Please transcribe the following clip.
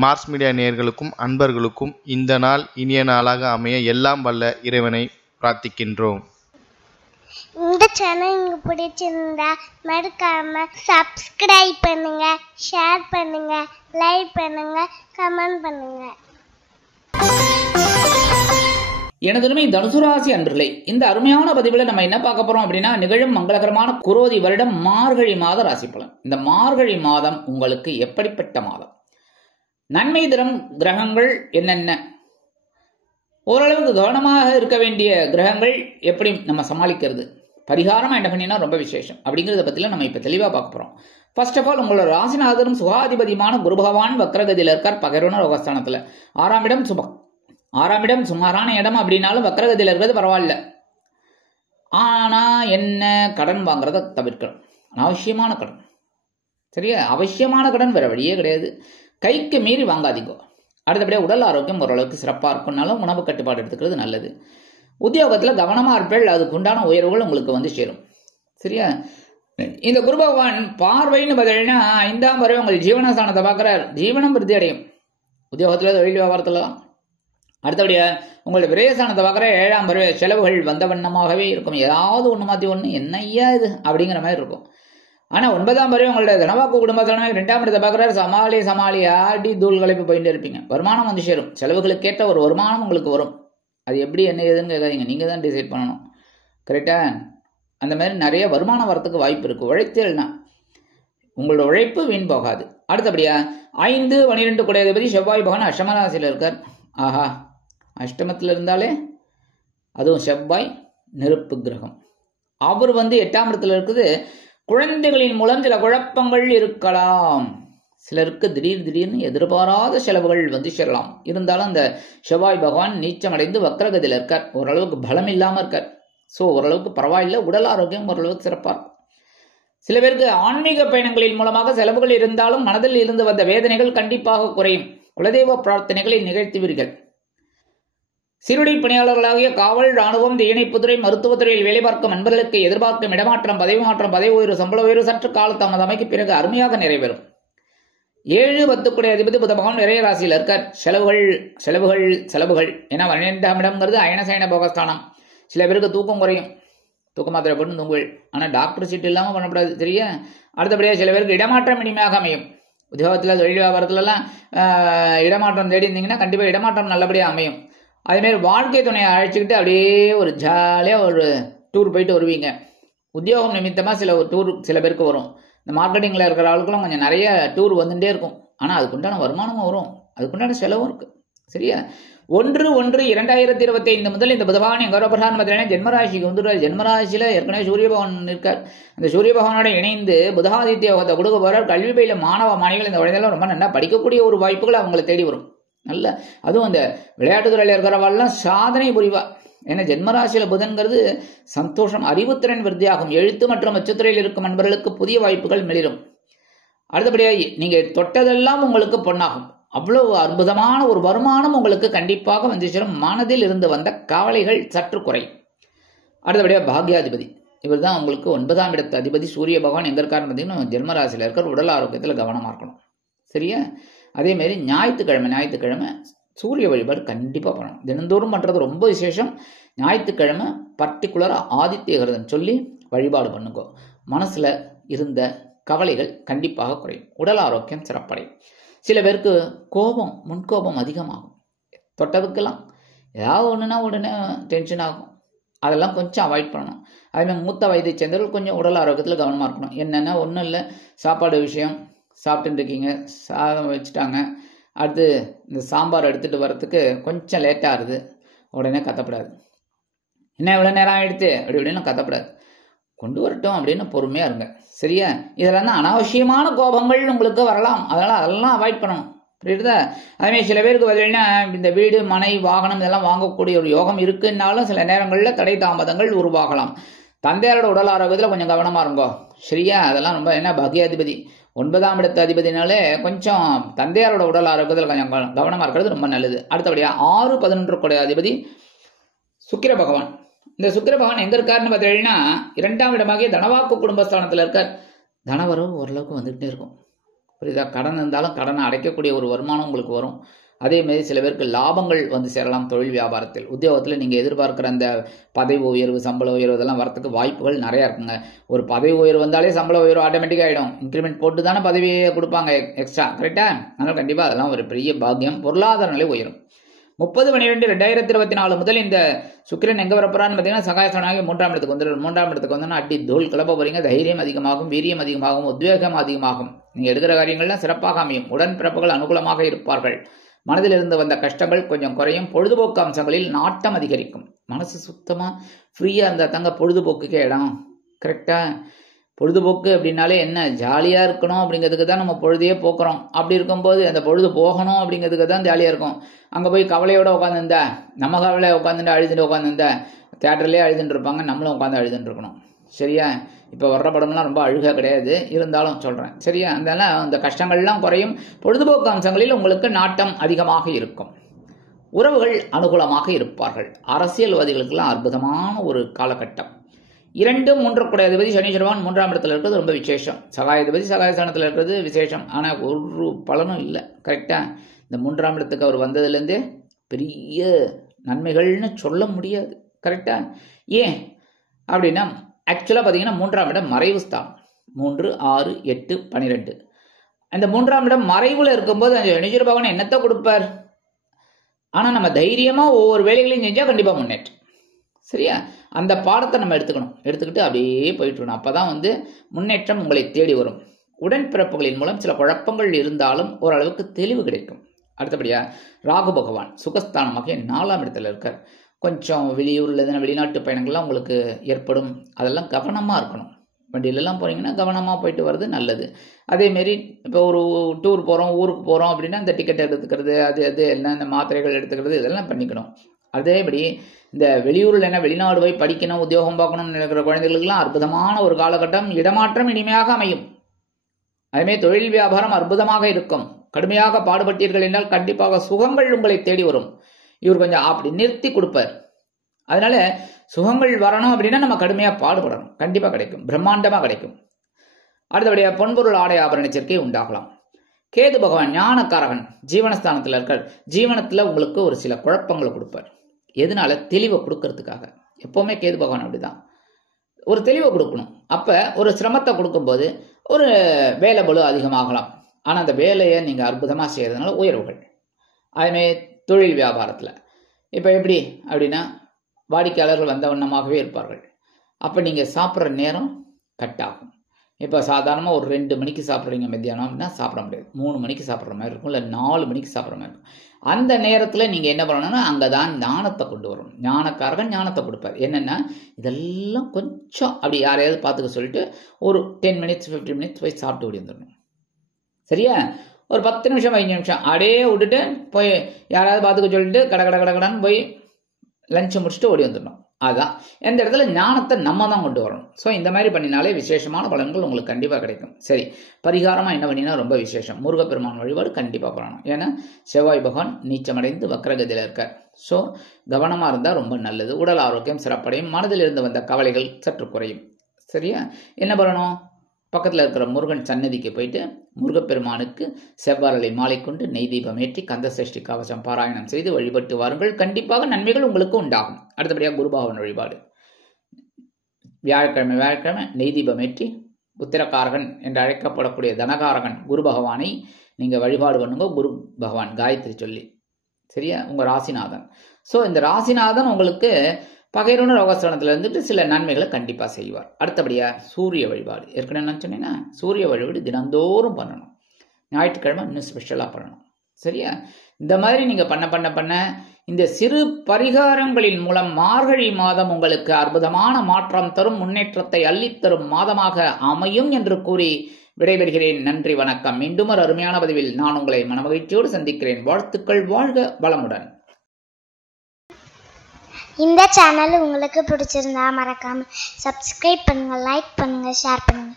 Mars media நேயர்களுக்கும் அன்பர்களுக்கும் இந்த நாள் இனிய நாளாக அமைய எல்லாம் வல்ல இறைவனை பிரார்த்திக்கின்றோம். இந்த சேனல் உங்களுக்கு பிடிச்சிருந்தா மறக்காம சப்ஸ்கிரைப் பண்ணுங்க, ஷேர் பண்ணுங்க, லைக் பண்ணுங்க, கமெண்ட் பண்ணுங்க. எனதுமே தனுசு ராசி அன்பர்களே, இந்த அருமையான பதிவில் நம்ம என்ன பார்க்க போறோம் அப்படின்னா, நிகழும் மங்களகரமான குரோதி வருடம் மார்கழி மாத ராசி பலன். இந்த மார்கழி மாதம் உங்களுக்கு எப்படிப்பட்ட மாதம்? நன்மை தரும் கிரகங்கள் என்னென்ன? ஓரளவுக்கு கவனமாக இருக்க வேண்டிய கிரகங்கள் எப்படி நம்ம சமாளிக்கிறது? பரிகாரமா என்ன பண்ணினா ரொம்ப விசேஷம் அப்படிங்கிறத பத்தில நம்ம இப்ப தெளிவா பார்க்க போறோம். ஃபர்ஸ்ட் ஆஃப் ஆல், உங்களோட ராசிநாதரும் சுகாதிபதியுமான குரு பகவான் வக்ரகதியில் இருக்கார். பகைரோன ரோகஸ்தானத்துல. ஆறாம் இடம் சுமாரான இடம் அப்படின்னாலும் வக்ரகதியில் இருக்கிறது பரவாயில்ல. ஆனா என்ன, கடன் வாங்குறத தவிர்க்கணும். அனாவசியமான கடன், சரியா? அவசியமான கடன் வேற வழியே கிடையாது. கைக்கு மீறி வாங்காதீங்க. அடுத்தபடியாக உடல் ஆரோக்கியம் ஓரளவுக்கு சிறப்பாக இருக்கும்னாலும் உணவு கட்டுப்பாடு எடுத்துக்கிறது நல்லது. உத்தியோகத்தில் கவனமாக இருப்பேள், அதுக்குண்டான உயர்வுகள் உங்களுக்கு வந்து சேரும், சரியா? இந்த குரு பகவான் பார்வைன்னு பார்த்தீங்கன்னா 5ஆம் வரை உங்கள் ஜீவனஸ்தானத்தை பார்க்குறார். ஜீவனம் விருத்தி அடையும் உத்தியோகத்தில், தொழில் வியாபாரத்தில் தான். அடுத்தபடியா உங்களுடைய விரயஸ்தானத்தை பார்க்குற 7ஆம் வரை செலவுகள் வந்த வண்ணமாகவே இருக்கும். ஏதாவது ஒன்று மாற்றி ஒன்று என்னையா இது அப்படிங்கிற மாதிரி இருக்கும். ஆனால் 9ஆம் வரை உங்களுடைய தனவாக்கு குடும்பத்தான 2ஆம் இடத்தை பார்க்குறாரு. சமாளி ஆடி தூள் கலைப்பு போயிட்டு இருப்பீங்க. வருமானம் வந்து சேரும். செலவுகளுக்கேற்ற ஒரு வருமானம் உங்களுக்கு வரும். அது எப்படி என்ன ஏதுன்னு கேட்காதீங்க, நீங்கள் தான் டிசைட் பண்ணணும், கரெக்டா? அந்த மாதிரி நிறைய வருமானம் வரத்துக்கு வாய்ப்பு இருக்குது. உழைத்தல்னா உங்களோட உழைப்பு வீண் போகாது. அடுத்தபடியா 5, 12 கூடியதிபதி செவ்வாய் பகவான் அஷ்டமராசியில் இருக்கார். ஆஹா, அஷ்டமத்தில் இருந்தாலே அதுவும் செவ்வாய் நெருப்பு கிரகம். அவர் வந்து 8ஆம் இடத்துல இருக்குது. குழந்தைகளின் மூலம் சில குழப்பங்கள் இருக்கலாம். சிலருக்கு திடீர்னு எதிர்பாராத செலவுகள் வந்து சேரலாம். இருந்தாலும் அந்த செவ்வாய் பகவான் நீச்சமடைந்து வக்ரகதியில் இருக்கார். ஓரளவுக்கு பலம் இல்லாமல் இருக்கார். ஸோ ஓரளவுக்கு பரவாயில்லை. உடல் ஆரோக்கியம் ஓரளவுக்கு சிறப்பாக இருக்கும். சில பேருக்கு ஆன்மீக பயணங்களின் மூலமாக செலவுகள் இருந்தாலும் மனதில் இருந்து வந்த வேதனைகள் கண்டிப்பாக குறையும். குலதெய்வ பிரார்த்தனைகளை நிகழ்த்துவீர்கள். சீருடை பணியாளர்களாகிய காவல், ராணுவம், தீயணைப்புத்துறை, மருத்துவத்துறையில் வேலை பார்க்கும் நண்பர்களுக்கு எதிர்பார்க்கும் இடமாற்றம், பதவி மாற்றம், பதவி உயர்வு, சம்பள உயர்வு சற்று காலதாமதமைக்கு பிறகு அருமையாக நிறைவேறும். 7, 10 கூடிய அதிபதி புத பகவான் நிறைய ராசியில் இருக்கார். செலவுகள் ஏன்னா 12ஆம் இடம்ங்கிறது அயனசயன போகஸ்தானம். சில பேருக்கு தூக்கம் குறையும். தூக்க மாத்திரை போட்டு தூங்குகள். ஆனால் டாக்டர் சீட்டு இல்லாமல் பண்ணக்கூடாது, சரியா? அடுத்தபடியாக சில பேருக்கு இடமாற்றம் இனிமையாக அமையும். உத்தியோகத்தில், தொழில் வியாபாரத்துலலாம் இடமாற்றம் தேடி இருந்தீங்கன்னா கண்டிப்பாக இடமாற்றம் நல்லபடியாக அமையும். அதேமாரி வாழ்க்கை துணையை அழைச்சிக்கிட்டு அப்படியே ஒரு ஜாலியாக ஒரு டூர் போயிட்டு வருவீங்க. உத்தியோகம் நிமித்தமாக சில பேருக்கு வரும். இந்த மார்க்கெட்டிங்கில் இருக்கிற ஆளுக்கெல்லாம் கொஞ்சம் நிறைய டூர் வந்துட்டே இருக்கும். ஆனால் அதுக்குண்டான வருமானமும் வரும், அதுக்குண்டான செலவும் இருக்குது, சரியா? 1/1/2025 முதல் இந்த புதபகவான் எங்க பிரதான பார்த்தீங்கன்னா ஜென்மராசிக்கு வந்துடுவார். ஜென்மராசியில் ஏற்கனவே சூரிய பகவான் இருக்கார். அந்த சூரிய பகவானோட இணைந்து புதகாதித்ய யோகத்தை கொடுக்க போகிறார். கல்வி பயில மாணவ மாணவிகள் இந்த குழந்தைகளும் ரொம்ப நல்லா படிக்கக்கூடிய ஒரு வாய்ப்புகள் அவங்களை தேடி வரும். நல்ல, அதுவும் அந்த விளையாட்டுத்துறையில் இருக்கிறவாள்லாம் சாதனை புரிவா. ஏன்னா ஜென்மராசியில் புதன்கிறது சந்தோஷம், அறிவுத்திறன் விருத்தியாகும். எழுத்து மற்றும் அச்சுத்துறையில் இருக்கும் நண்பர்களுக்கு புதிய வாய்ப்புகள் மிளிரும். அடுத்தபடியாக நீங்கள் தொட்டதெல்லாம் உங்களுக்கு பொன்னாகும். அவ்வளவு அற்புதமான ஒரு வருமானம் உங்களுக்கு கண்டிப்பாக வந்து சேரும். மனதில் இருந்து வந்த கவலைகள் சற்று குறையும். அடுத்தபடியாக பாக்யாதிபதி இவர் தான் உங்களுக்கு 9ஆம் இடத்து அதிபதி சூரிய பகவான். எங்க இருக்காருன்னு பார்த்தீங்கன்னா ஜென்மராசியில் இருக்கிற. உடல் ஆரோக்கியத்தில் கவனமாக இருக்கணும், சரியா? அதேமாரி ஞாயிற்றுக்கிழமை சூரிய வழிபாடு கண்டிப்பாக பண்ணணும். தினந்தோறும் பண்ணுறது ரொம்ப விசேஷம். ஞாயிற்றுக்கிழமை பர்டிகுலராக ஆதித்ய கிரதம் சொல்லி வழிபாடு பண்ணுங்க. மனசில் இருந்த கவலைகள் கண்டிப்பாக குறையும். உடல் ஆரோக்கியம் சிறப்படையும். சில பேருக்கு முன்கோபம் அதிகமாகும். தொட்டதுக்கெல்லாம் ஏதாவது ஒன்றுனா உடனே டென்ஷன் ஆகும். அதெல்லாம் கொஞ்சம் அவாய்ட் பண்ணணும். அதேமாதிரி மூத்த வயதை சேர்ந்தவர்கள் கொஞ்சம் உடல் ஆரோக்கியத்தில் கவனமாக இருக்கணும். என்னென்னா ஒன்றும் இல்லை, சாப்பாடு விஷயம், சாப்பிட்டுட்டு இருக்கீங்க, சாதம் வச்சுட்டாங்க, அடுத்து இந்த சாம்பார் எடுத்துகிட்டு வரத்துக்கு கொஞ்சம் லேட்டாக ஆகுது, உடனே கத்தப்படாது. என்ன இவ்வளோ நேரம் ஆகிடுது அப்படின்னு கத்தப்படாது. கொண்டு வரட்டும் அப்படின்னு பொறுமையாக இருங்க, சரியா? இதெல்லாம் தான் அனாவசியமான கோபங்கள் உங்களுக்கு வரலாம். அதெல்லாம் அவாய்ட் பண்ணணும், புரியுதா? அதேமாதிரி சில பேருக்கு பார்த்தீங்கன்னா இந்த வீடு, மனை, வாகனம் இதெல்லாம் வாங்கக்கூடிய ஒரு யோகம் இருக்குன்னாலும் சில நேரங்களில் தடை தாமதங்கள் உருவாகலாம். தந்தையாரோட உடல் ஆரோக்கியத்தில் கொஞ்சம் கவனமாக இருங்கோ, சரியா? அதெல்லாம் ரொம்ப, ஏன்னா பாக்யாதிபதி 9ஆம் இடத்து அதிபதினாலே கொஞ்சம் தந்தையாரோட உடல் ஆரோக்கியத்தில் கொஞ்சம் கவனமாக இருக்கிறது ரொம்ப நல்லது. அடுத்தபடியாக 6, 11 கூடிய அதிபதி சுக்கிர பகவான். இந்த சுக்கிர பகவான் எங்க இருக்காருன்னு பார்த்தீங்கன்னா 2ஆம் இடமாகிய தனவாக்கு குடும்பஸ்தானத்தில் இருக்கார். தனவரவு ஓரளவுக்கு வந்துகிட்டே இருக்கும், புரியுதா? கடன் இருந்தாலும் கடனை அடைக்கக்கூடிய ஒரு வருமானம் உங்களுக்கு வரும். அதேமாதிரி சில பேருக்கு லாபங்கள் வந்து சேரலாம் தொழில் வியாபாரத்தில். உத்தியோகத்தில் நீங்கள் எதிர்பார்க்குற அந்த பதவி உயர்வு, சம்பள உயர்வு இதெல்லாம் வரத்துக்கு வாய்ப்புகள் நிறையா இருக்குங்க. ஒரு பதவி உயர்வு வந்தாலே சம்பள உயர்வு ஆட்டோமேட்டிக்காக ஆகிடும். இன்க்ரிமெண்ட் போட்டு தானே பதவியை கொடுப்பாங்க எக்ஸ்ட்ரா, கரெக்டாக? அதனால் கண்டிப்பாக அதெல்லாம் ஒரு பெரிய பாக்கியம். பொருளாதார நிலை உயரும். 30/12/2024 முதல் இந்த சுக்கிரன் எங்கே வரப்போறான்னு பார்த்தீங்கன்னா சகாயசனாகி 3ஆம் இடத்துக்கு வந்துடும். 3ஆம் இடத்துக்கு வந்தோன்னா அடி தோல் கிளப்ப போறீங்க. தைரியம் அதிகமாகும், வீரியம் அதிகமாகும், உத்வேகம் அதிகமாகும். நீங்கள் எடுக்கிற காரியங்கள்லாம் சிறப்பாக அமையும். உடன்பிறப்புகள் அனுகூலமாக இருப்பார்கள். மனதில் இருந்து வந்த கஷ்டங்கள் கொஞ்சம் குறையும். பொழுதுபோக்கு அம்சங்களில் நாட்டம் அதிகரிக்கும். மனசு சுத்தமாக ஃப்ரீயாக இருந்தால் தாங்க பொழுதுபோக்குக்கே இடம், கரெக்டாக? பொழுதுபோக்கு அப்படின்னாலே என்ன, ஜாலியாக இருக்கணும் அப்படிங்கிறதுக்கு தான் நம்ம பொழுதையே போக்குறோம். அப்படி இருக்கும்போது அந்த பொழுது போகணும் அப்படிங்கிறதுக்கு தான் ஜாலியாக இருக்கும். அங்கே போய் கவலையோடு உட்காந்துருந்தா, நம்ம கவலையை உட்காந்துட்டு அழுதுட்டு உட்காந்துருந்தா, தேட்டர்லேயே அழுதுட்டு இருப்பாங்க, நம்மளும் உட்காந்து அழுதுட்டு இருக்கணும். சரியா? இப்போ வர்ற படம்லாம் ரொம்ப அழுகாக கிடையாது, இருந்தாலும் சொல்கிறேன். சரியா? அதனால அந்த கஷ்டங்கள்லாம் குறையும். பொழுதுபோக்கு அம்சங்களில் உங்களுக்கு நாட்டம் அதிகமாக இருக்கும். உறவுகள் அனுகூலமாக இருப்பார்கள். அரசியல்வாதிகளுக்கெல்லாம் அற்புதமான ஒரு காலகட்டம். 2, 3 கூடியதிபதி சனீஸ்வரன் 3ஆம் இடத்துல இருக்கிறது ரொம்ப விசேஷம். சகாயாதிபதி சகாயஸ்தானத்தில் இருக்கிறது விசேஷம். ஆனால் ஒரு பலனும் இல்லை, கரெக்டாக? இந்த 3ஆம் இடத்துக்கு அவர் வந்ததுலேருந்தே பெரிய நன்மைகள்னு சொல்ல முடியாது, கரெக்டாக? ஏன் அப்படின்னா ஆக்சுவலாக பார்த்தீங்கன்னா 3ஆம் இடம் மறைவு ஸ்தானம். 3, 6, 8, 12. அந்த 3ஆம் இடம் மறைவில் இருக்கும்போது அந்த சனீஸ்வர பகவான் என்னத்தை கொடுப்பார்? ஆனால் நம்ம தைரியமாக ஒவ்வொரு வேலைகளையும் செஞ்சால் கண்டிப்பாக முன்னேற்றம். சரியா? அந்த பாடத்தை நம்ம எடுத்துக்கிட்டு அப்படியே போயிட்டுருக்கணும். அப்போ தான் வந்து முன்னேற்றம் உங்களை தேடி வரும். உடன்பிறப்புகளின் மூலம் சில குழப்பங்கள் இருந்தாலும் ஓரளவுக்கு தெளிவு கிடைக்கும். அடுத்தபடியாக ராகு பகவான் சுகஸ்தானமாக 4ஆம் இடத்துல இருக்கார். கொஞ்சம் வெளியூரில் எதுனா வெளிநாட்டு பயணங்கள்லாம் உங்களுக்கு ஏற்படும். அதெல்லாம் கவனமாக இருக்கணும். வண்டியிலலாம் போகிறீங்கன்னா கவனமாக போயிட்டு வர்றது நல்லது. அதேமாரி இப்போ ஒரு டூர் போகிறோம், ஊருக்கு போகிறோம் அப்படின்னா இந்த டிக்கெட் எடுத்துக்கிறது, அது எல்லாம் இந்த மாத்திரைகள் எடுத்துக்கிறது இதெல்லாம் பண்ணிக்கணும். அதேபடி இந்த வெளியூரில் என்ன வெளிநாடு போய் படிக்கணும், உத்தியோகம் பார்க்கணும்னு நினைக்கிற குழந்தைகளுக்கெல்லாம் அற்புதமான ஒரு காலகட்டம். இடமாற்றம் இனிமையாக அமையும். அதுமாதிரி தொழில் வியாபாரம் அற்புதமாக இருக்கும். கடுமையாக பாடுபட்டீர்கள் என்றால் கண்டிப்பாக சுகங்கள் உங்களை தேடி வரும். இவர் கொஞ்சம் அப்படி நிறுத்தி கொடுப்பார். அதனால சுகங்கள் வரணும் அப்படின்னா நம்ம கடுமையாக பாடுபடணும். கண்டிப்பாக கிடைக்கும், பிரம்மாண்டமாக கிடைக்கும். அடுத்தபடியாக பொன்பொருள் ஆடை ஆபரண சேர்க்கை உண்டாகலாம். கேது பகவான் ஞானக்காரகன் ஜீவனஸ்தானத்தில் இருக்கார். ஜீவனத்தில் உங்களுக்கு ஒரு சில குழப்பங்களை கொடுப்பார். எதனால? தெளிவை கொடுக்கறதுக்காக. எப்போவுமே கேது பகவான் அப்படிதான், ஒரு தெளிவை கொடுக்கணும். அப்போ ஒரு சிரமத்தை கொடுக்கும்போது ஒரு வேலை பளு அதிகமாகலாம். ஆனால் அந்த வேலையை நீங்கள் அற்புதமாக செய்யறதுனால உயர்வுகள். அதுமாதிரி தொழில் வியாபாரத்தில் இப்போ எப்படி அப்படின்னா வாடிக்கையாளர்கள் வந்த வண்ணமாகவே இருப்பார்கள். அப்போ நீங்கள் சாப்பிட்ற நேரம் கட் ஆகும். இப்போ சாதாரணமாக ஒரு 2 மணிக்கு சாப்பிட்றீங்க மத்தியானம் அப்படின்னா சாப்பிட முடியாது. 3 மணிக்கு சாப்பிட்ற மாதிரி இருக்கும், இல்லை 4 மணிக்கு சாப்பிட்ற மாதிரி இருக்கும். அந்த நேரத்தில் நீங்கள் என்ன பண்ணணும்னா அங்கே தான் ஞானத்தை கொண்டு வரணும். ஞானக்காரகன் ஞானத்தை கொடுப்பார். என்னென்னா இதெல்லாம் கொஞ்சம் அப்படி யாரையாவது பார்த்துக்க சொல்லிட்டு ஒரு 10 மினிட்ஸ் 15 மினிட்ஸ் போய் சாப்பிட்டு ஓடி வந்துடணும். சரியா? ஒரு 10 நிமிஷம் 15 நிமிஷம் அப்படியே விட்டுட்டு போய் யாராவது பார்த்துக்க சொல்லிட்டு கடன்னு போய் லஞ்சை முடிச்சுட்டு ஓடி வந்துடணும். அதுதான் எந்த இடத்துல ஞானத்தை நம்ம தான் கொண்டு வரணும். ஸோ இந்த மாதிரி பண்ணினாலே விசேஷமான பலன்கள் உங்களுக்கு கண்டிப்பாக கிடைக்கும். சரி, பரிகாரமாக என்ன பண்ணினா ரொம்ப விசேஷம்? முருகப்பெருமான் வழிபாடு கண்டிப்பாக பண்ணணும். ஏன்னா செவ்வாய் பகவான் நீச்சமடைந்து வக்ரகதியில் இருக்கார். ஸோ கவனமாக இருந்தால் ரொம்ப நல்லது. உடல் ஆரோக்கியம் சிறப்படையும். மனதில் இருந்து வந்த கவலைகள் சற்று குறையும். சரியா? என்ன பண்ணணும்? பக்கத்தில் இருக்கிற முருகன் சன்னதிக்கு போயிட்டு முருகப்பெருமானுக்கு செவ்வாழை மாலை கொண்டு நெய் தீபம் ஏற்றி கந்தசஷ்டி கவசம் பாராயணம் செய்து வழிபட்டு வாருங்கள். கண்டிப்பாக நன்மைகள் உங்களுக்கு உண்டாகும். அடுத்தபடியாக குருபகவான் வழிபாடு. வியாழக்கிழமை நெய் தீபம் ஏற்றி உத்திரகாரகன் என்று அழைக்கப்படக்கூடிய தனகாரகன் குரு பகவானை நீங்கள் வழிபாடு பண்ணுங்க. குரு பகவான் காயத்ரி சொல்லி. சரியா? உங்கள் ராசிநாதன். ஸோ இந்த ராசிநாதன் உங்களுக்கு பகைரோன ரோகஸ்தானத்தில் இருந்துட்டு சில நன்மைகளை கண்டிப்பாக செய்வார். அடுத்தபடியாக சூரிய வழிபாடு. ஏற்கனவே நான் சொன்னேன்னா சூரிய வழிபாடு தினந்தோறும் பண்ணணும். ஞாயிற்றுக்கிழமை இன்னும் ஸ்பெஷலாக பண்ணணும். சரியா? இந்த மாதிரி நீங்கள் பண்ண இந்த சிறு பரிகாரங்களின் மூலம் மார்கழி மாதம் உங்களுக்கு அற்புதமான மாற்றம் தரும், முன்னேற்றத்தை அள்ளித்தரும் மாதமாக அமையும் என்று கூறி விடைபெறுகிறேன். நன்றி, வணக்கம். மீண்டும் ஒரு அருமையான பதிவில் நான் உங்களை மனமகிழ்ச்சியோடு சந்திக்கிறேன். வாழ்த்துக்கள். வாழ்க வளமுடன். இந்த சேனல் உங்களுக்கு பிடிச்சிருந்தா மறக்காம சப்ஸ்கிரைப் பண்ணுங்க, லைக் பண்ணுங்க, ஷேர் பண்ணுங்க.